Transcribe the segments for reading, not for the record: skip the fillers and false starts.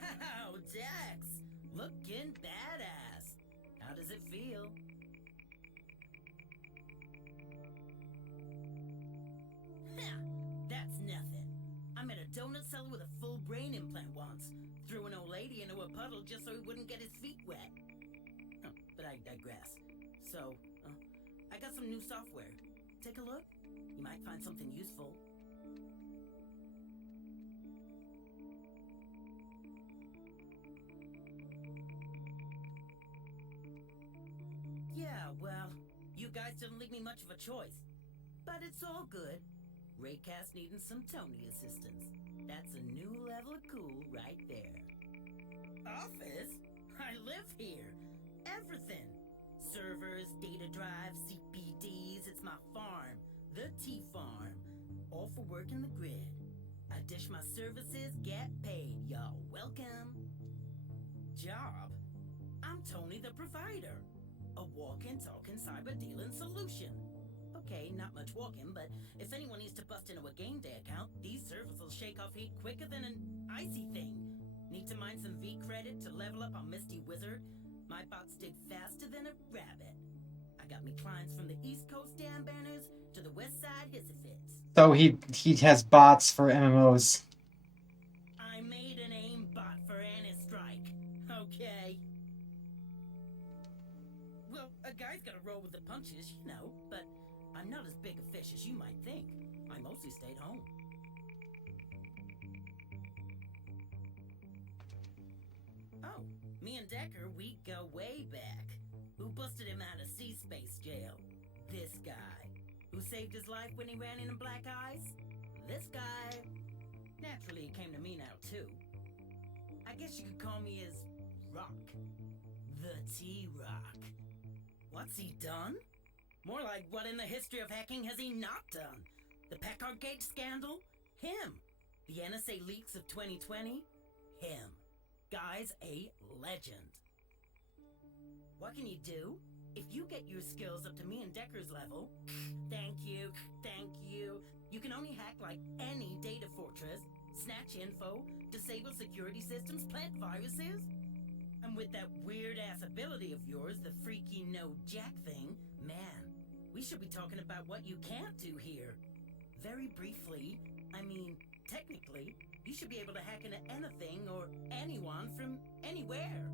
Wow, Dex! Looking badass. How does it feel? Huh, that's nothing. I met a donut seller with a full brain implant once. Threw an old lady into a puddle just so he wouldn't get his feet wet. Oh, but I digress. So, I got some new software. Take a look. You might find something useful. Yeah, well, you guys didn't leave me much of a choice. But it's all good. Raycast needing some Tony assistance. That's a new level of cool right there. Office? I live here. Everything. Servers, data drives, CPDs, it's my farm. The T-Farm. All for working the grid. I dish my services, get paid, y'all. Welcome. Job? I'm Tony the Provider. A walking, talking, cyber dealing solution. Okay, not much walking, but if anyone needs to bust into a game day account, these servers will shake off heat quicker than an icy thing. Need to mine some V credit to level up on Misty Wizard? My bots dig faster than a rabbit. I got me clients from the East Coast Dam Banners to the West Side Hissifits. So he has bots for MMOs. I made an aim bot for Strike. Okay. Well, a guy's gotta roll with the punches, you know, but I'm not as big a fish as you might think. I mostly stayed home. Oh, me and Decker, we go way back. Who busted him out of sea-space jail? This guy. Who saved his life when he ran into black eyes? This guy. Naturally, he came to me now, too. I guess you could call me his Rock. The T-Rock. What's he done? More like, what in the history of hacking has he not done? The Packard Gate scandal? Him. The NSA leaks of 2020? Him. Guy's a legend. What can you do? If you get your skills up to me and Decker's level, thank you, you can only hack like any data fortress, snatch info, disable security systems, plant viruses. And with that weird-ass ability of yours, the freaky no-jack thing, man, we should be talking about what you can't do here. Very briefly, I mean, technically, you should be able to hack into anything or anyone from anywhere.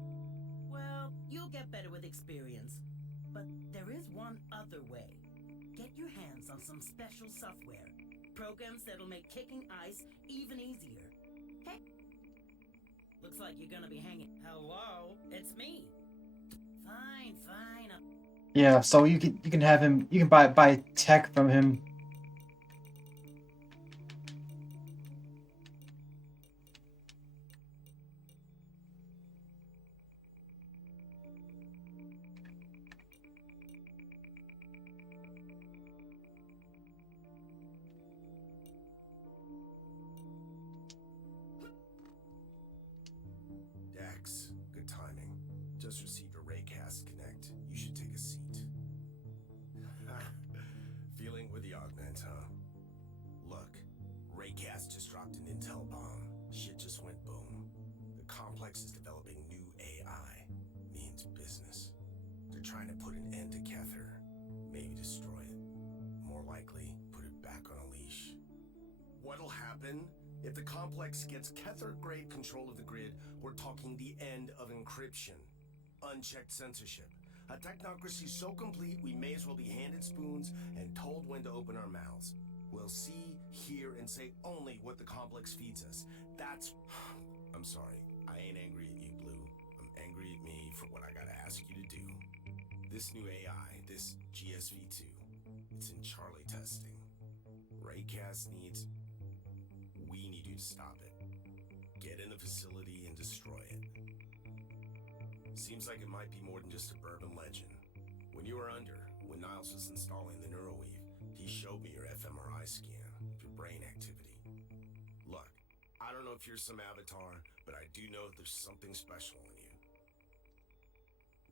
Well, you'll get better with experience. But there is one other way. Get your hands on some special software. Programs that'll make kicking ice even easier. Heck, looks like you're gonna be hanging. Hello, it's me. Fine. Yeah, so you can have him. You can buy tech from him. Dex, good timing. Just received a Raycast Connect. You should take a seat. Feeling with the augment, huh? Look, Raycast just dropped an intel bomb. Shit just went boom. The complex is developing new AI. Means business. They're trying to put an end to Kether. Maybe destroy it. More likely, put it back on a leash. What'll happen? If the complex gets Kether-grade control of the grid, we're talking the end of encryption. Unchecked censorship. A technocracy so complete we may as well be handed spoons and told when to open our mouths. We'll see, hear, and say only what the complex feeds us. That's... I'm sorry, I ain't angry at you, Blue. I'm angry at me for what I gotta ask you to do. This new AI, this GSV2, it's in Charlie testing. Raycast needs... We need you to stop it. Get in the facility and destroy it. Seems like it might be more than just a bourbon legend. When you were under, when Niles was installing the neuroweave, he showed me your fMRI scan of your brain activity. Look, I don't know if you're some avatar, but I do know there's something special in you.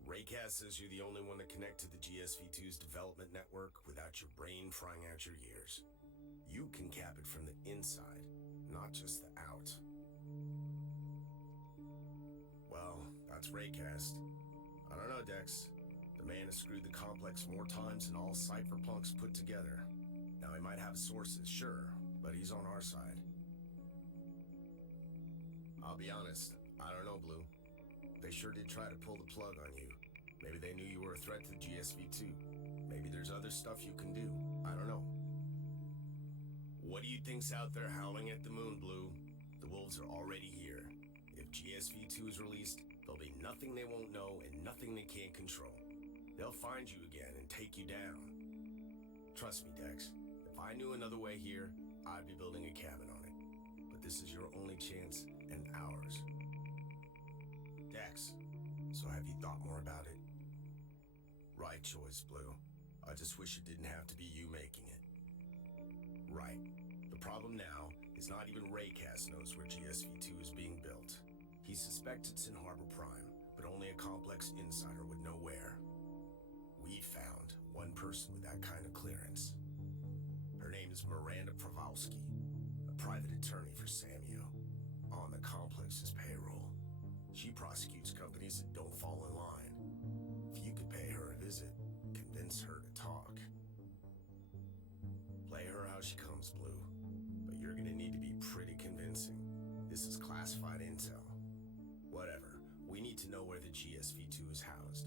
Raycast says you're the only one to connect to the GSV2's development network without your brain frying out your ears. You can cap it from the inside, not just the out. Raycast. I don't know, Dex. The man has screwed the complex more times than all cyberpunks put together. Now, he might have sources, sure, but he's on our side. I'll be honest, I don't know, Blue. They sure did try to pull the plug on you. Maybe they knew you were a threat to GSV2. Maybe there's other stuff you can do. I don't know. What do you think's out there howling at the moon, Blue? The wolves are already here. If GSV2 is released, there'll be nothing they won't know and nothing they can't control. They'll find you again and take you down. Trust me, Dex. If I knew another way here, I'd be building a cabin on it. But this is your only chance and ours. Dex, so have you thought more about it? Right choice, Blue. I just wish it didn't have to be you making it. Right. The problem now is not even Raycast knows where GSV2 is being built. He suspects it's in Harbor Prime, but only a complex insider would know where. We found one person with that kind of clearance. Her name is Miranda, a private attorney for Samuel, on the complex's payroll. She prosecutes companies that don't fall in line. If you could pay her a visit, convince her to talk. Play her how she comes, Blue. But you're gonna need to be pretty convincing. This is classified intel. Whatever. We need to know where the GSV2 is housed.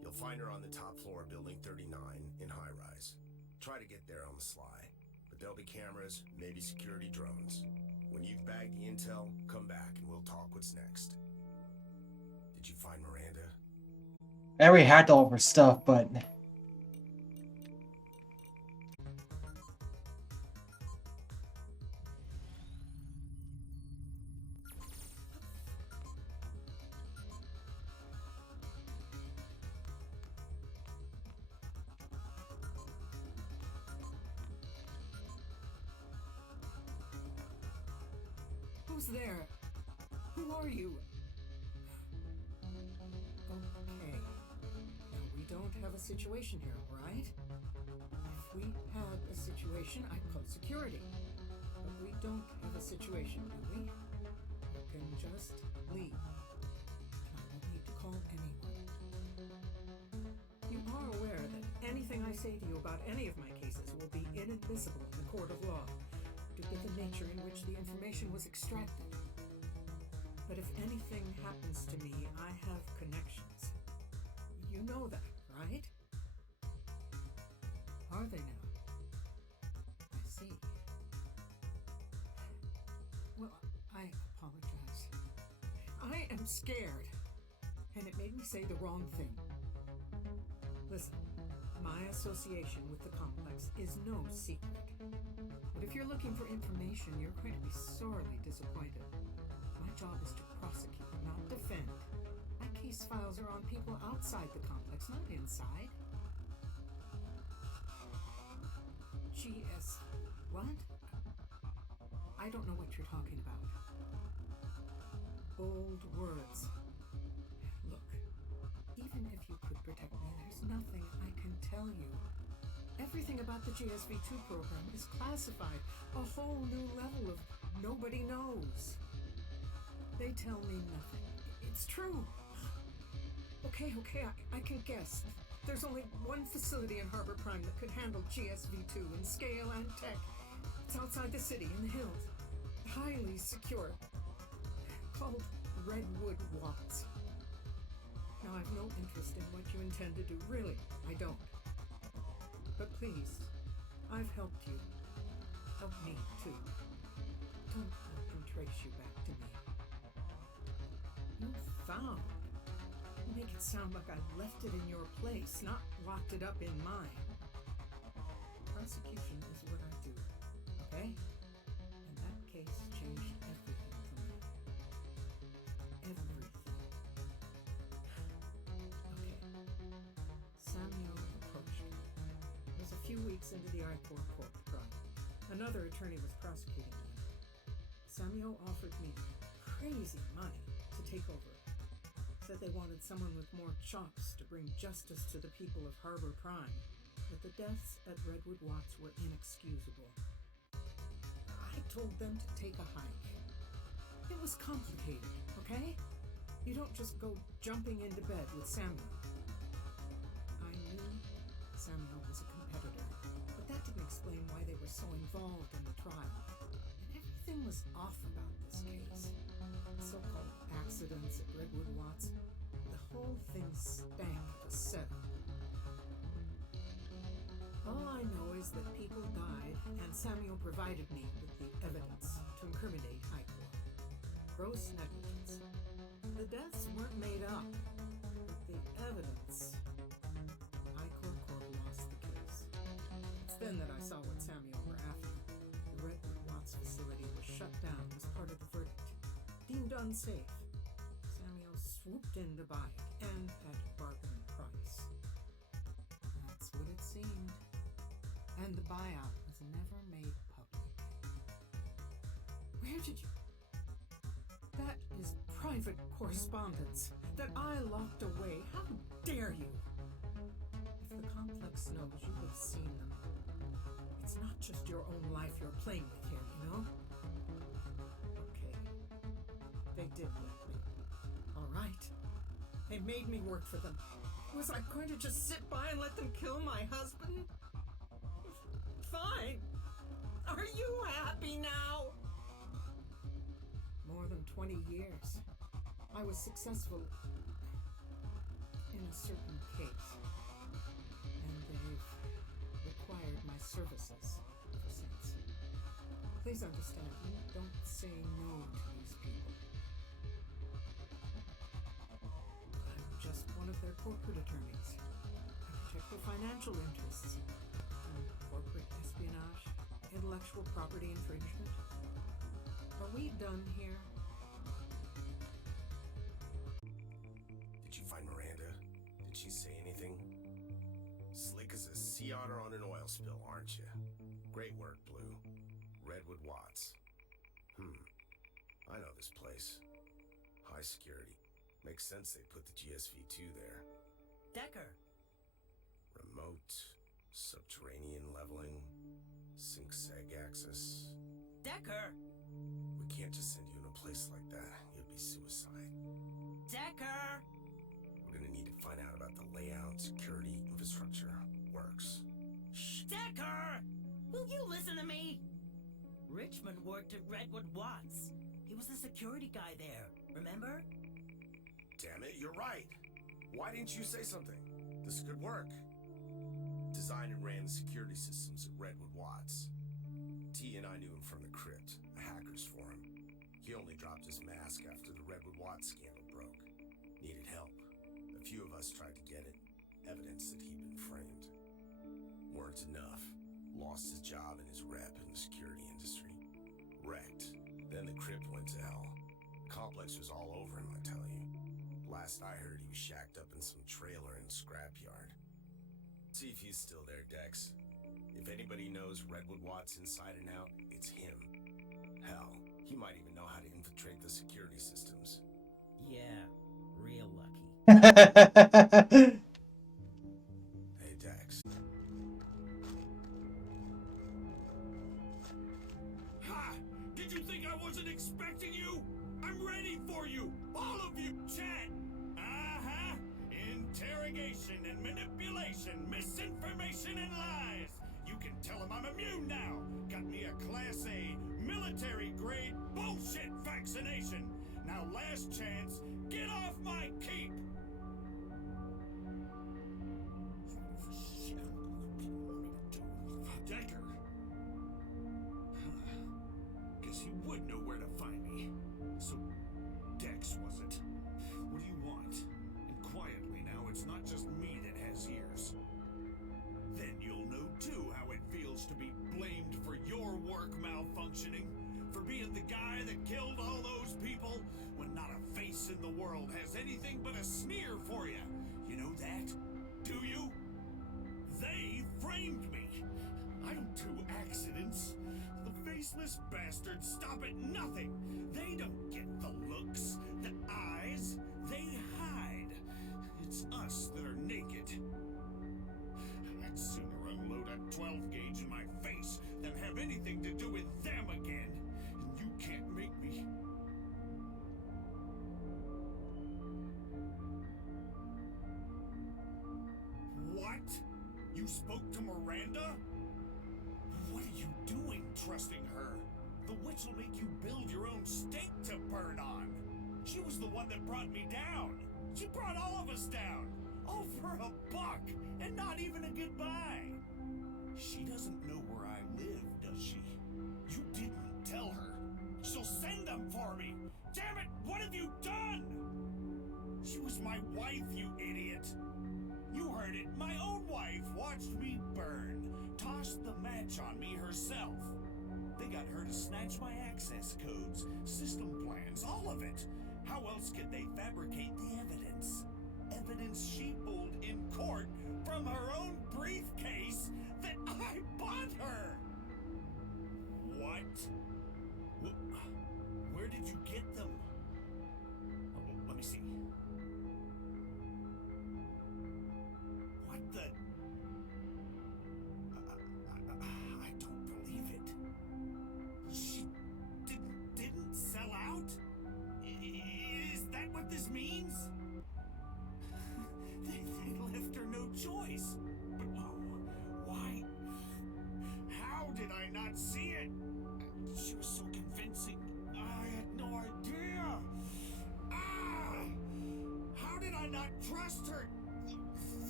You'll find her on the top floor of Building 39 in high-rise. Try to get there on the sly. But there'll be cameras, maybe security drones. When you've bagged the intel, come back and we'll talk what's next. Did you find Miranda? I already hacked all of her stuff, but... Who's there? Who are you? Okay. Now, we don't have a situation here, right? If we had a situation, I'd call security. But we don't have a situation, do we? You can just leave. I won't need to call anyone. You are aware that anything I say to you about any of my cases will be inadmissible in the court of law, due to the nature in which the information was extracted. But if anything happens to me, I have connections. You know that, right? Are they now? I see. Well, I apologize. I am scared, and it made me say the wrong thing. Listen, my association with the complex is no secret. But if you're looking for information, you're going to be sorely disappointed. My job is to prosecute, not defend. My case files are on people outside the complex, not inside. GS... what? I don't know what you're talking about. Old words. Look, even if you could protect me, there's nothing I can tell you. Everything about the GSV2 program is classified. A whole new level of nobody knows. They tell me nothing. It's true. Okay, I can guess. There's only one facility in Harbor Prime that could handle GSV2 in scale and tech. It's outside the city, in the hills. Highly secure. Called Redwood Watts. Now, I've no interest in what you intend to do. Really, I don't. But please, I've helped you. Help me, too. Don't let them trace you back to me. You found. You make it sound like I left it in your place, not locked it up in mine. Prosecution is what I do, okay? And that case changed everything for me. Everything. Okay. Samuel approached me. It was a few weeks into the I-4 court trial. Another attorney was prosecuting me. Samuel offered me crazy money to take over. Said they wanted someone with more chops to bring justice to the people of Harbor Prime, that the deaths at Redwood Watts were inexcusable. I told them to take a hike. It was complicated, okay? You don't just go jumping into bed with Samuel. I knew Samuel was a competitor, but that didn't explain why they were so involved in the trial. And everything was off about this case. So-called accidents at Redwood Watts. The whole thing stank of a setup. All I know is that people died, and Samuel provided me with the evidence to incriminate High Court. Gross negligence. The deaths weren't made up, but the evidence. High Court lost the case. It's then that I saw what Samuel were after. The Redwood Watts facility was shut down as part of the verdict. Deemed unsafe. Samuel swooped in to buy it, and at a bargain price. That's what it seemed. And the buyout was never made public. Where did you... That is private correspondence that I locked away. How dare you? If the complex knows, you have seen them. It's not just your own life you're playing with here, you know? Okay. They did let me. All right. They made me work for them. Was I going to just sit by and let them kill my husband? Fine. Are you happy now? More than 20 years. I was successful in a certain case. And they've required my services ever since. Please understand, you don't say no to these people. I'm just one of their corporate attorneys. I protect their financial interests. Corporate espionage, intellectual property infringement. Are we done here? Did you find Miranda? Did she say anything? Slick as a sea otter on an oil spill, aren't you? Great work, Blue. Redwood Watts. I know this place. High security. Makes sense they put the GSV-2 there. Decker! Remote, subterranean leveling, sync-seg access. Decker! We can't just send you in a place like that. It'd be suicide. Decker! We're gonna need to find out about the layout, security, infrastructure, works. Shh! Decker! Will you listen to me? Richmond worked at Redwood Watts. He was the security guy there, remember? Damn it, you're right. Why didn't you say something? This could work. Designed and ran the security systems at Redwood Watts. T and I knew him from the crypt, a hacker's forum. He only dropped his mask after the Redwood Watts scandal broke. Needed help. A few of us tried to get it. Evidence that he'd been framed. Weren't enough. Lost his job and his rep in the security industry. Wrecked. Then the crypt went to hell. The complex was all over him, I tell you. Last I heard, he was shacked up in some trailer in a scrapyard. See if he's still there, Dex. If anybody knows Redwood Watts inside and out, it's him. Hell, he might even know how to infiltrate the security systems. Yeah, real lucky. Hey, Dex. Ha! Did you think I wasn't expecting you? I'm ready for you! All of you! Chat! Interrogation and manipulation, misinformation and lies! You can tell him I'm immune now! Got me a Class A, military-grade bullshit vaccination! Now last chance, get off my keep! Decker! Guess he would know where to find me. So, Dex, was it? What do you want? And quietly now, it's not just me that has ears. Then you'll know too how it feels to be blamed for your work malfunctioning, for being the guy that killed all those people, when not a face in the world has anything but a sneer for you. You know that? Do you? They framed me. I don't do accidents. The faceless bastards stop at nothing. They don't get the looks, the eyes. They hide. It's us that are naked. I'd sooner unload a 12 gauge in my face than have anything to do with them again. And you can't make me. You spoke to Miranda? What are you doing, trusting her? The witch will make you build your own stake to burn on. She was the one that brought me down. She brought all of us down. All for $1 and not even a goodbye. She doesn't know where I live, does she? You didn't tell her. She'll send them for me. Damn it, what have you done? She was my wife, you idiot. You heard it. My own wife watched me burn. Tossed the match on me herself. They got her to snatch my access codes, system plans, all of it. How else could they fabricate the evidence? Evidence she pulled in court from her own briefcase that I bought her! What? Where did you get them? Oh, let me see. What the... I don't believe it. She didn't sell out? Is that what this means? They left her no choice. But why? How did I not see it? She was so convincing. I had no idea. How did I not trust her?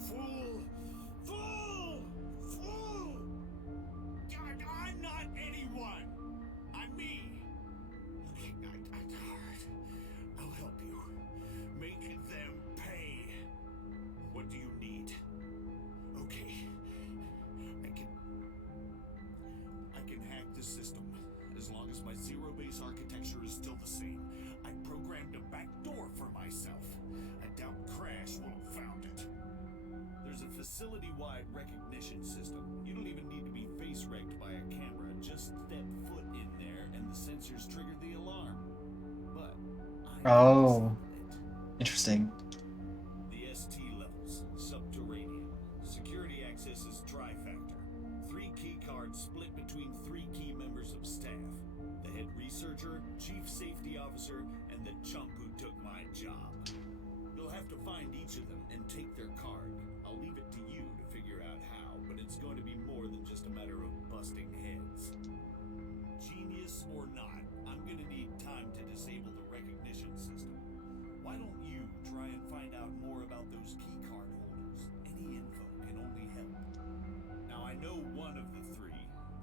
Fool! I'm not anyone. I'm me. I'll help you. Make them pay. What do you need? Okay. I can hack the system as long as my zero-base architecture is still the same. I programmed a backdoor for myself. I doubt Crash will have found it. There's a facility-wide recognition system. You don't even need to be face-regged by a camera. Just step foot in there and the sensors trigger the alarm. But Oh, interesting. the ST levels, subterranean. Security access is trifactor. 3 key cards split between 3 key members of staff. The head researcher, chief safety officer, and the chump who took my job. You'll have to find each of them and take their card. I'll leave it to you to figure out how, but it's going to be more than just a matter of busting heads. Genius or not, I'm gonna need time to disable the recognition system. Why don't you try and find out more about those key card holders? Any info can only help. Now I know one of the 3,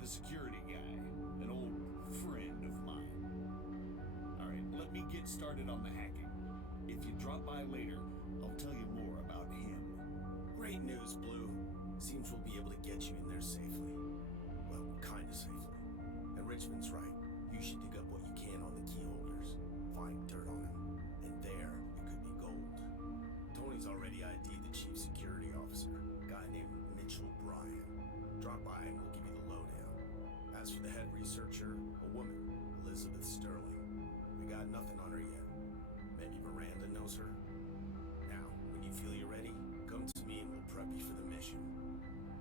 the security guy, an old friend of mine. Alright, let me get started on the hacking. If you drop by later, I'll tell you more about him. Great news, Blue. Seems we'll be able to get you in there safely. Well, kinda safely. And Richmond's right. You should dig up what you can on the key holders. Find dirt on them. And there, it could be gold. Tony's already ID'd the chief security officer, a guy named Mitchell Bryan. Drop by and we'll give you the lowdown. As for the head researcher, a woman, Elizabeth Sterling. We got nothing on her yet. Maybe Miranda knows her? Now, when you feel you're ready, come to me and we'll prep you for the mission.